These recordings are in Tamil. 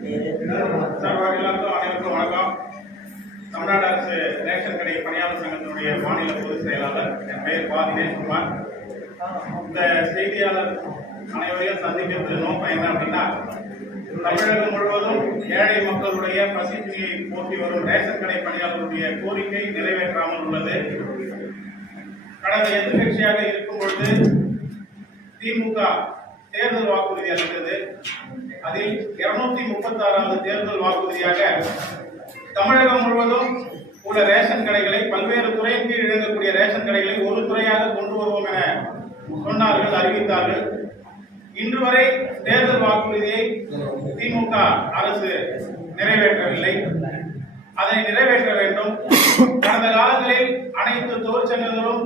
அனைவருக்கும் வணக்கம். தமிழ்நாடு அரசு ரேஷன் கடை பணியாளர் சங்கத்தினுடைய மாநில பொதுச் செயலாளர். என் பெயர் பா. தினேஷ்குமார். இந்த செய்தியாளர் அனைவரையும் சந்திக்கிறது நோக்கம் என்ன அப்படின்னா, தமிழகம் முழுவதும் ஏழை மக்களுடைய பசிப்பினியை போக்கி வரும் ரேஷன் கடை பணியாளர்களுடைய கோரிக்கை நிறைவேற்றாமல் உள்ளது. கடந்த எதிர்கட்சியாக இருக்கும் பொழுது திமுக தேர்தல் வாக்குறுதி அளித்தது. அதில் 236வது தேர்தல் வாக்குறுதியாக தமிழகம் முழுவதும் உள்ள ரேஷன் கடைகளை, பல்வேறு துறையின் கீழ் இயங்கக்கூடிய ரேஷன் கடைகளை ஒரு துறையாக கொண்டு வருவோம் என சொன்னார்கள், அறிவித்தார்கள். இன்று வரை தேர்தல் வாக்குறுதியை திமுக அரசு நிறைவேற்றவில்லை. அதை நிறைவேற்ற வேண்டும். கடந்த காலங்களில் அனைத்து தொழிற்சங்கங்களும்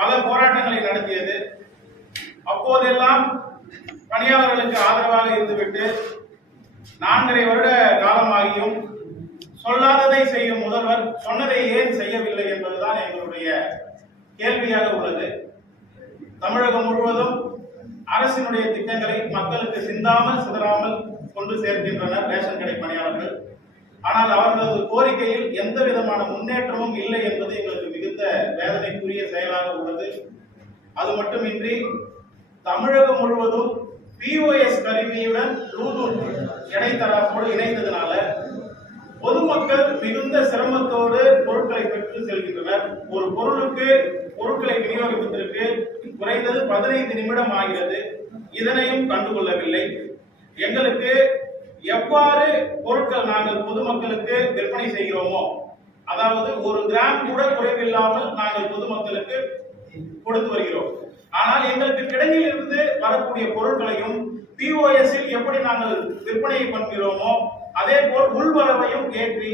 பல போராட்டங்களை நடத்தியது. அப்போதெல்லாம் பணியாளர்களுக்கு ஆதரவாக இருந்துவிட்டு 4.5 வருட காலமாகியும் சொல்லாததை செய்யும் முதல்வர் சொன்னதை ஏன் செய்யவில்லை என்பதுதான் எங்களுடைய கேள்வியாக உள்ளது. தமிழகம் முழுவதும் அரசினுடைய திட்டங்களை மக்களுக்கு சிந்தாமல் சிதறாமல் கொண்டு சேர்க்கின்றனர் ரேஷன் கடை பணியாளர்கள். ஆனால் அவர்களது கோரிக்கையில் எந்த விதமான முன்னேற்றமும் இல்லை என்பது எங்களுக்கு மிகுந்த வேதனைக்குரிய செயலாக உள்ளது. அது மட்டுமின்றி தமிழகம் முழுவதும் POS கருவியுடன் ப்ளூடூத் இடைத்தரகோடு இணைந்ததனால பொதுமக்கள் மிகுந்த சிரமத்தோடு பொருட்களை பெற்று செல்கின்றனர். ஒரு பொருட்களை விநியோகிப்பதற்கு குறைந்தது 15 நிமிடம் ஆகிறது. இதனையும் கண்டுகொள்ளவில்லை. எங்களுக்கு எவ்வாறு பொருட்கள் நாங்கள் பொதுமக்களுக்கு விற்பனை செய்கிறோமோ, அதாவது 1 கிராம் கூட குறைவில்லாமல் நாங்கள் பொதுமக்களுக்கு கொடுத்து வருகிறோம். ஆனால் எங்களுக்கு கிடங்கில் இருந்து வரக்கூடிய பொருட்களையும் POS-இல் எப்படி நாங்கள் விற்பனை பண்ணுகிறோமோ அதே போல் உள்வரவையும் ஏற்றி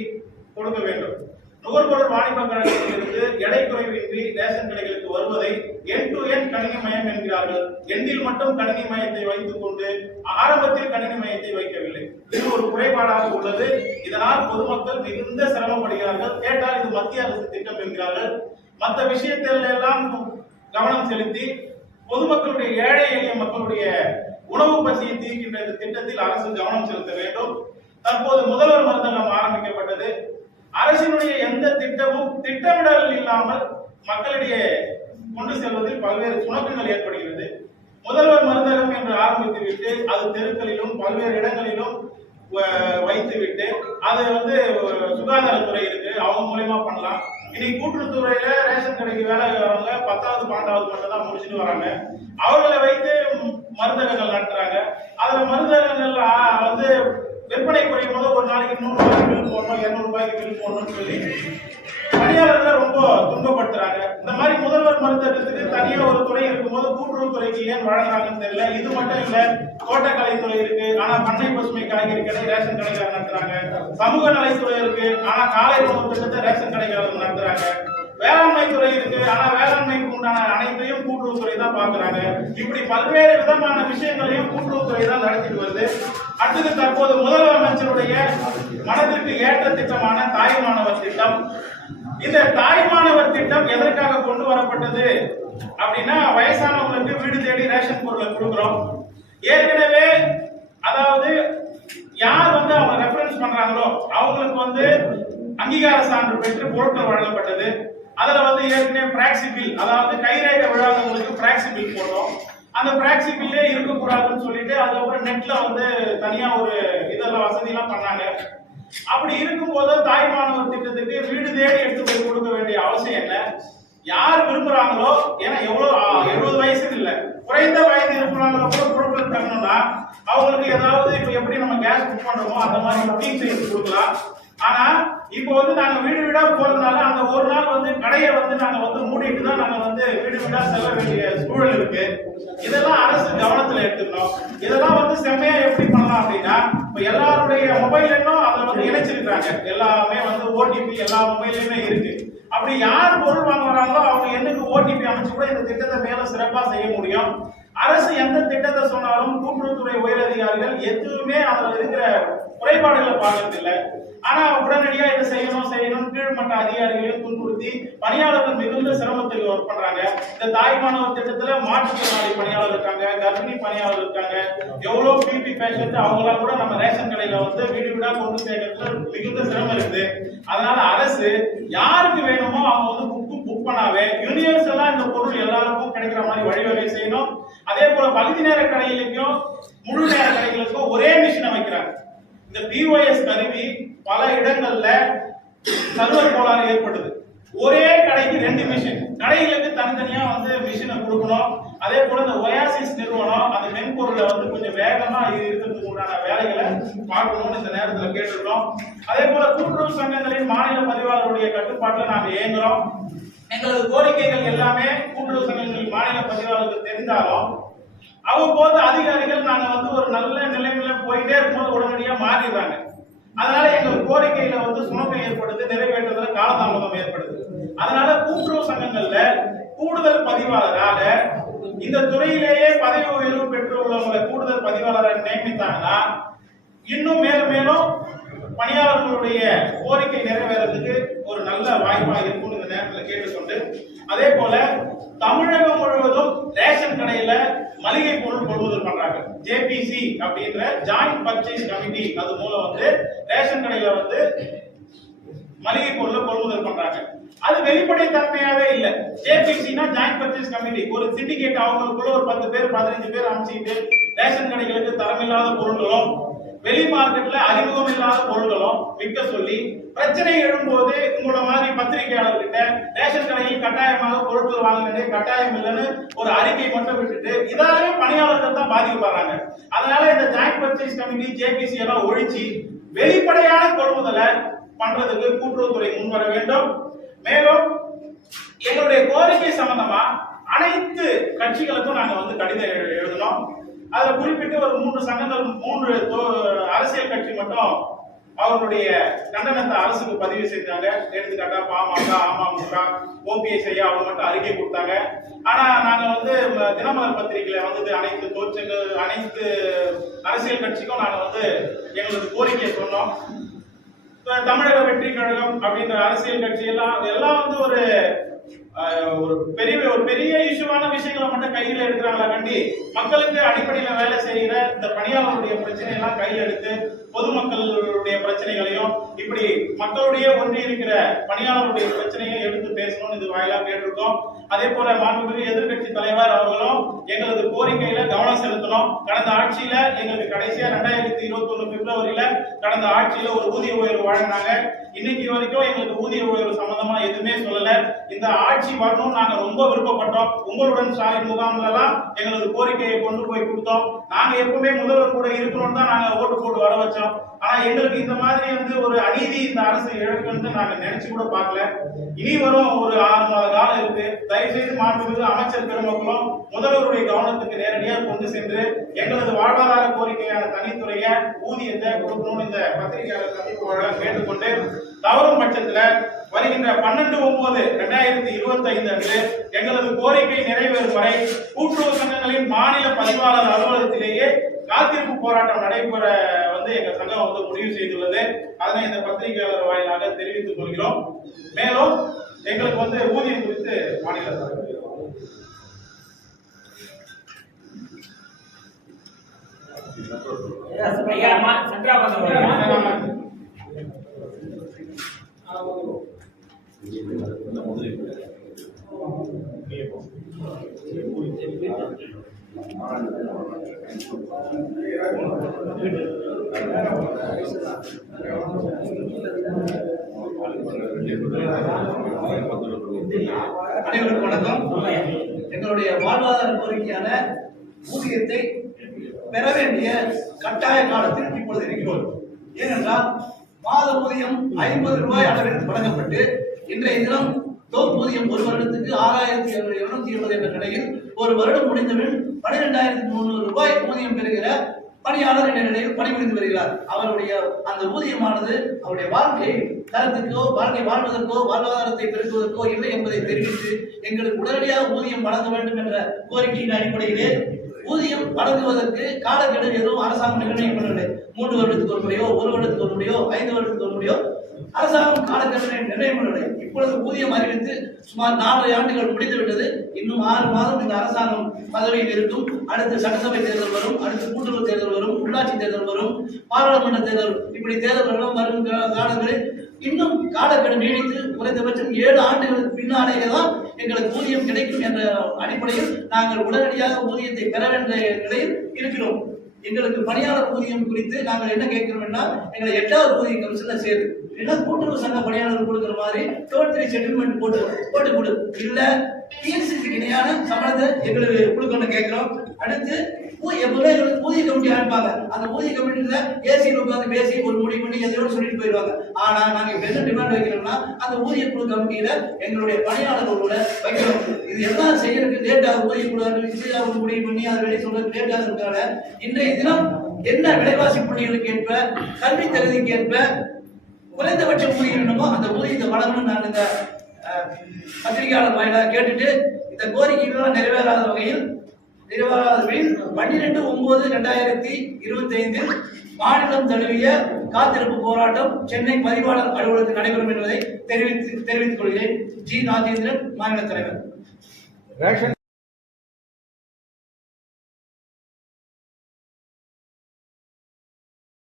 கொடுக்க வேண்டும். நுகர்பொருள் வாணிப கழகத்திலிருந்து எடை குறைவின்றி ரேஷன் கடைகளுக்கு வருவதை எண்ட் டு எண்ட் கணினி மயம் என்கிறார்கள். எண்ணில் மட்டும் கணினி மயத்தை வைத்துக் கொண்டு ஆரம்பத்தில் கணினி மயத்தை வைக்கவில்லை. இது ஒரு குறைபாடாக உள்ளது. இதனால் பொதுமக்கள் மிகுந்த சிரமப்படுகிறார்கள். கேட்டால் இது மத்திய அரசு திட்டம் என்கிறார்கள். மற்ற விஷயத்தில் எல்லாம் கவனம் செலுத்தி பொதுமக்களுடைய, ஏழை எளிய மக்களுடைய உணவு பசியை தீர்க்கின்ற இந்த திட்டத்தில் அரசு கவனம் செலுத்த வேண்டும். தற்போது முதல்வர் மருந்தகம் ஆரம்பிக்கப்பட்டது. அரசினுடைய எந்த திட்டமும் திட்டமிடல் இல்லாமல் மக்களிடையே கொண்டு செல்வதில் பல்வேறு சுணக்கங்கள் ஏற்படுகிறது. முதல்வர் மருந்தகம் என்று ஆரம்பித்துவிட்டு அது தெருக்களிலும் பல்வேறு இடங்களிலும் வைத்துவிட்டு அது சுகாதாரத்துறை இருக்கு, அவங்க மூலமா பண்ணலாம். இன்னைக்கு கூட்டுறவுத்துறையில ரேஷன் கடைக்கு வேலை வரவங்க 10வது 12வது மட்டும் தான் முடிச்சுட்டு வராங்க. அவர்களை வைத்து மருந்தகங்கள் நடத்துறாங்க. அதுல மருந்தகங்கள் விற்பனை குறையும் போது ஒரு நாளைக்கு 100 ரூபாய்க்கு பில் போடணும், 200 ரூபாய்க்கு பில் போடணும்னு சொல்லி பணியாளர்களை ரொம்ப துன்பப்படுத்துறாங்க. இந்த மாதிரி முதல்வர் மருந்தகத்துக்கு தனியா ஒரு துறை இருக்கும்போது கூட்டுறவுத்துறைக்கு ஏன் வழங்குறாங்கன்னு தெரியல. இது மட்டும் இல்ல, தோட்டக்கலைத்துறை இருக்கு, ஆனா பண்ணை பசுமை காய்கறி கடை ரேஷன் கடைகள் நடத்துறாங்க. சமூக நலத்துறை இருக்கு, ஆனா காலை உணவு திட்டத்தை ரேஷன் கடைகள் நடத்துறாங்க. வேளாண்மை துறை இருக்கு, ஆனா வேளாண்மைக்கு உண்டான அனைத்தையும் கூட்டுறவுத்துறை தான் பாக்குறாங்க. இப்படி பல்வேறு விதமான விஷயங்களையும் கூட்டுறவுத்துறை தான் நடத்திட்டு வருது. அடுத்தது தற்போது முதல்வர் அமைச்சருடைய மனதிற்கு ஏற்ற திட்டமான தாய்மானவர் திட்டம். இந்த தாய்மானவர் திட்டம் எதற்காக கொண்டு வரப்பட்டது அப்படின்னா, வயசானவங்களுக்கு வீடு தேடி ரேஷன் பொருளை கொடுக்கிறோம். ஏற்கனவே அதாவது யார் அவங்க ரெஃபரன்ஸ் பண்றாங்களோ அவங்களுக்கு அங்கீகார சான்று பெற்று பொருட்கள் வழங்கப்பட்டது. அதுல ஏற்கனவே பிராக்சி பில், அதாவது கைரேகை விழாதவங்களுக்கு பிராக்சி பில் போட்டோம். அந்த பிராக்சி பில்லே இருக்கக்கூடாதுன்னு சொல்லிட்டு அதுக்கப்புறம் நெட்ல தனியா ஒரு இதெல்லாம் வசதி எல்லாம் பண்ணாங்க. அப்படி இருக்கும்போது தாய்மானவர் திட்டத்துக்கு வீடு தேடி எடுத்து போய் கொடுக்க வேண்டிய அவசியம் என்ன? யார் விரும்புறாங்களோ, ஏன்னா 70 வயசு இல்ல, குறைந்த வயது இருக்கிறாங்களோ கூட பொருட்கள் தரணும்னா அவங்களுக்கு ஏதாவது இப்ப எப்படி நம்ம கேஸ் புக் பண்றோமோ அந்த மாதிரி புக்கிங் செய்து கொடுக்கலாம். ஆனா இப்ப நாங்க வீடு வீடா போறதுனால அந்த ஒரு நாள் கடையை நாங்க மூடிட்டு தான் நாங்க வீடு வீடா செல்ல வேண்டிய சூழல் இருக்கு. இதெல்லாம் அரசு கவனத்துல எடுத்துக்கணும். இதெல்லாம் செம்மையா எப்படி பண்ணலாம் அப்படின்னா, இப்ப எல்லாருடைய மொபைல் எண்ணும் அதுல இணைச்சிருக்காங்க. எல்லாமே OTP எல்லா மொபைல்லையுமே இருக்கு. அப்படி யார் பொருள் வாங்க வராங்களோ அவங்க எண்ணுக்கு OTP அமைச்சு கூட இந்த திட்டத்தை மேல சிறப்பா செய்ய முடியும். அரசு எந்த திட்டத்தை சொன்னாலும் கூட்டுறவுத்துறை உயரதிகாரிகள் எதுவுமே அதுல இருக்கிற குறைபாடுகளை பார்க்கறதில்லை. ஆனா உடனடியா இதை செய்யணும் கீழ்மட்ட அதிகாரிகளையும் துன்புறுத்தி பணியாளர்கள் மிகுந்த சிரமத்துக்கு ஒர்க் பண்றாங்க. இந்த தாய்மானவர் திட்டத்துல மாற்றுத்திறனாளி பணியாளர் இருக்காங்க, கர்ப்பிணி பணியாளர் இருக்காங்க, எவ்வளவு பிபி பேஷண்ட் அவங்களாம் கூட நம்ம ரேஷன் கடையில வந்து வீடு வீடா கொண்டு சேர்க்கறதுல மிகுந்த சிரமம் இருக்குது. அதனால அரசு யாருக்கு வேணுமோ அவங்க வந்து புக் பண்ணாவே யூனிவர்சலா இந்த பொருள் எல்லாருக்கும் கிடைக்கிற மாதிரி வழிவகை செய்யணும். அதே போல பகுதி நேர கடைகளுக்கும் முழு நேர கடைகளுக்கும் ஒரே மிஷினை வைக்கிறாங்க. இந்த பிஓஎஸ் கருவி பல இடங்கள்ல சர்வர் கோளாறு ஏற்படுது. ஒரே கடைக்கு 2 மிஷின், கடைகளுக்கு தனித்தனியா வந்து மிஷினை கொடுக்கணும். அதே போல இந்த ஒயாசிஸ் நிறுவனம் அந்த மென்பொருளை வந்து கொஞ்சம் வேகமா இருக்கிறதுக்கு உண்டான வேலைகளை பார்க்கணும்னு இந்த நேரத்தில் கேட்டுக்கிறோம். அதே போல கூட்டுறவு சங்கங்களின் மாநில பதிவாளருடைய கட்டுப்பாட்டில் நாங்க இயங்குறோம். எங்களது கோரிக்கைகள் எல்லாமே கூட்டுறவு சங்கங்களின் மாநில பதிவாளருக்கு தெரிந்தாலும் அவ்வப்போது அதிகாரிகள் நாங்க வந்து ஒரு நல்ல நிலைமையில போயிட்டே இருக்கும்போது உடனடியா மாறிடுறாங்க. அதனால எங்கள் கோரிக்கையில வந்து சுணக்கம் ஏற்படுது, நிறைவேற்றுறதுல காலதாமதம் ஏற்படுது. அதனால கூட்டுறவு சங்கங்கள்ல கூடுதல் பதிவாளராக இந்த துறையிலேயே பதவி உயர்வு பெற்று உள்ளவங்களை கூடுதல் பதிவாளரை நியமித்தாங்கன்னா இன்னும் மேலும் மேலும் பணியாளர்களுடைய கோரிக்கை நிறைவேறதுக்கு ஒரு நல்ல வாய்ப்பாக இருக்கும் இந்த நேரத்தில் கேட்டுக்கொண்டு, அதே போல தமிழகம் முழுவதும் ரேஷன் கடையில மளிகை பொருள் கொள்முதல் பண்றாங்க. ஜேபிசி அப்படின்ற ஜாயிண்ட் பர்ச்சேஸ் கமிட்டி அது மூலம் வந்து ரேஷன் கடையில வந்து மளிகை பொருளை கொள்முதல் பண்றாங்க. அது வெளிப்படை தன்மையாவே இல்ல. ஜேபிசினா ஜாயிண்ட் பர்ச்சேஸ் கமிட்டி, ஒரு சிண்டிகேட் அவங்களுக்குள்ள ஒரு 10 பேர் 15 பேர் அமைச்சிட்டு ரேஷன் கடைகளுக்கு தரமில்லாத பொருட்களும் வெளி மார்க்கெட்ல அறிமுகம் இல்லாத பொருட்களும் விற்க சொல்லி பிரச்சனை எழும்போது உங்களோட மாதிரி பத்திரிகையாளர்கிட்ட ரேஷன் கடையில் கட்டாயமாக பொருட்கள் வாங்க வேண்டிய கட்டாயம் இல்லைன்னு ஒரு அறிக்கை மட்டும் விட்டுட்டு இதாலே பணியாளர்கள் தான் பாதிக்கப்படுறாங்க. அதனால இந்த ஜாயிண்ட் பர்ச்சேஸ் கமிட்டி ஜேபிசி எல்லாம் ஒழிச்சு வெளிப்படையான கொள்முதலை பண்றதுக்கு கூட்டுறவுத்துறை முன்வர வேண்டும். மேலும் எங்களுடைய கோரிக்கை சம்பந்தமா அனைத்து கட்சிகளுக்கும் நாங்க வந்து கடிதம் எழுதணும். அதுல குறிப்பிட்டு ஒரு 3 சங்கங்கள் 3 அரசியல் கட்சி மட்டும் அவர்களுடைய கண்டனத்தை அரசுக்கு பதிவு செய்தாங்க. எடுத்துக்காட்டா பாமக, அமமுக, ஓபிஎஸ் ஐயா அவங்க மட்டும் அறிக்கை கொடுத்தாங்க. ஆனா நாங்க வந்து தினமலர் பத்திரிகையில வந்து அனைத்து தொழிற்சங்க அனைத்து அரசியல் கட்சிக்கும் நாங்க வந்து எங்களது கோரிக்கையை சொன்னோம். தமிழக வெற்றி கழகம் அப்படின்ற அரசியல் கட்சி எல்லாம் வந்து ஒரு பெரிய இஷ்யூவான விஷயங்களை மட்டும் கையில எடுக்கிறாங்களா கண்டி மக்களுக்கு அடிப்படையில வேலை செய்கிற இந்த பணியாளருடைய பிரச்சனை எல்லாம் கையில் எடுத்து பொதுமக்களுடைய பிரச்சனைகளையும் இப்படி மக்களுடைய ஒன்றி இருக்கிற பணியாளருடைய பிரச்சனையை எடுத்து பேசணும்னு இது வாயிலா கேட்டிருக்கோம். அதே போல மாண்புமிகு எதிர்கட்சி தலைவர் அவர்களும் எங்களது கோரிக்கையில கவனம் செலுத்தணும். கடந்த ஆட்சியில எங்களுக்கு கடைசியா 2021 பிப்ரவரியில கடந்த ஆட்சியில ஒரு ஊதிய உயர்வு வழங்கினாங்க. இன்னைக்கு வரைக்கும் எங்களுக்கு ஊதிய உயர்வு சம்பந்தமா எதுவுமே சொல்லல. இந்த ஆட்சி வரணும் நாங்க ரொம்ப விருப்பப்பட்டோம். உங்களுடன் ஸ்டாலின் முகாம்ல எல்லாம் எங்களது கோரிக்கையை கொண்டு போய் கொடுத்தோம். நாங்க எப்பவுமே முதல்வர் கூட இருக்கணும்னு தான் நாங்க ஓட்டு போட்டு வர வச்சோம். ஆனா எங்களுக்கு இந்த மாதிரி வந்து ஒரு அநீதி இந்த அரசு இழக்குன்னு நாங்க நினைச்சு கூட பார்க்கல. இனி வரும் ஒரு 6 மாத காலம் இருக்கு. தயவுசெய்து மாண்புமிகு அமைச்சர் பெருமக்களும் முதல்வருடைய கவனத்துக்கு நேரடியாக கொண்டு சென்று எங்களது வாழ்வாதார கோரிக்கையான தனித்துறைய ஊதியத்தை கொடுக்கணும்னு இந்த பத்திரிகையாளர் சந்திப்பு வழங்க கேட்டுக்கொண்டு, தவறும் பட்சத்துல வருகின்ற 12/9/2025 அன்று எங்களது கோரிக்கை நிறைவேறும் வரை கூட்டுறவு சங்கங்களின் மாநில பதிவாளர் அலுவலகத்திலேயே காத்திருப்பு போராட்டம் நடைபெற வந்து எங்க சங்கம் வந்து முடிவு செய்துள்ளது. அதனை இந்த பத்திரிகையாளர் வாயிலாக தெரிவித்துக் கொள்கிறோம். மேலும் எங்களுக்கு வந்து ஊதியம் குறித்து மாநில அனைவருக்கும் வணக்கம். எங்களுடைய வாழ்வாதார கோரிக்கையான ஊதியத்தை பெற வேண்டிய கட்டாய காலத்தில் இப்பொழுது இருக்கிறோம். ஏனென்றால் மாத ஊதியம் 50 ரூபாய் அளவில் வழங்கப்பட்டு இன்றைய தினம் தொகுப்பூதியம் ஒரு வருடத்துக்கு 6,270 என்ற நிலையில் ஒரு வருடம் முடிந்தபின் 12,300 ரூபாய் ஊதியம் பெறுகிற பணியாளர் என்ற நிலையில் பணிபுரிந்து வருகிறார். அவருடைய அந்த ஊதியமானது அவருடைய வாழ்க்கை தரத்திற்கோ வாழ்க்கை வாழ்வதற்கோ வாழ்வாதாரத்தை பெருக்குவதற்கோ இல்லை என்பதை தெரிவித்து எங்களுக்கு உடனடியாக ஊதியம் வழங்க வேண்டும் என்ற கோரிக்கையின் அடிப்படையிலே ஊதியம் வழங்குவதற்கு காலக்கெடு எதுவும் அரசாங்கம் நிர்ணயம் பண்ணவில்லை. 3 வருடத்துக்கு ஒரு முறையோ 1 வருடத்துக்கு ஒரு முறையோ 5 வருடத்துக்கு ஒரு முறையோ அரசாங்கம் காலக்கெடு நிர்ணயம் பண்ணவில்லை. இப்பொழுது ஊதியம் அறிவித்து சுமார் 4 ஆண்டுகள் முடிந்துவிட்டது. இன்னும் 6 மாதம் இந்த அரசாங்கம் பதவியில் இருக்கும். அடுத்து சட்டசபை தேர்தல் வரும், அடுத்து கூட்டுறவு தேர்தல் வரும், உள்ளாட்சி தேர்தல் வரும், பாராளுமன்ற தேர்தல், இப்படி தேர்தல்களும் வரும் காலங்களில் இன்னும் காலக்கெடு நீடித்து குறைந்தபட்சம் 7 ஆண்டுகளுக்கு பின்னாலேயே தான் எங்களுக்கு ஊதியம் கிடைக்கும் என்ற அடிப்படையில் நாங்கள் உடனடியாக ஊதியத்தை பெற வேண்டிய நிலையில் இருக்கிறோம். எங்களுக்கு பணியாளர் ஊதியம் குறித்து நாங்கள் என்ன கேட்கிறோம்னா, எங்களை 8வது ஊதிய கமிஷன்ல சேரு இல்ல கூட்டுறவு சங்க பணியாளர் கொடுக்குற மாதிரி டோல் 3 செட்டில்மெண்ட் போட்டு கொடு, இல்ல டிஎன்சிக்கு இணையான சம்பளத்தை எங்களுக்கு கொடுக்கணும்னு கேட்கிறோம். அடுத்து எப்பவுமே எங்களுக்கு ஊதிய கமிட்டி அனுப்பாங்க. அந்த ஊதிய கமிட்டியில ஏசியில் உட்காந்து பேசி ஒரு முடிவு பண்ணி எதையோடு சொல்லிட்டு போயிடுவாங்க. ஆனா நாங்க இப்ப என்ன டிமாண்ட் வைக்கிறோம்னா, அந்த ஊதிய குழு கமிட்டியில எங்களுடைய பணியாளர்களோட வைக்கிறோம். இது எல்லாம் செய்யறதுக்கு லேட் ஆகும். ஊதிய குழு அறிவிச்சு அவங்க முடிவு பண்ணி அதை வெளியே சொல்றதுக்கு லேட் ஆகிறதுனால இன்றைய தினம் என்ன விலைவாசி புள்ளிகளுக்கு ஏற்ப கல்வி தகுதிக்கு ஏற்ப குறைந்தபட்ச ஊதியம் என்னமோ அந்த ஊதியத்தை வழங்கணும்னு நான் இந்த பத்திரிகையாளர் வாயிலாக கேட்டுட்டு இந்த கோரிக்கைகள் நிறைவேறாத வகையில் 12/9/2025 மாநிலம் தழுவிய காத்திருப்பு போராட்டம் சென்னை பதிவாளர் அலுவலகத்தில் நடைபெறும் என்பதை தெரிவித்துக் கொள்கிறேன். ஜி. ராஜேந்திரன், மாநில தலைவர்.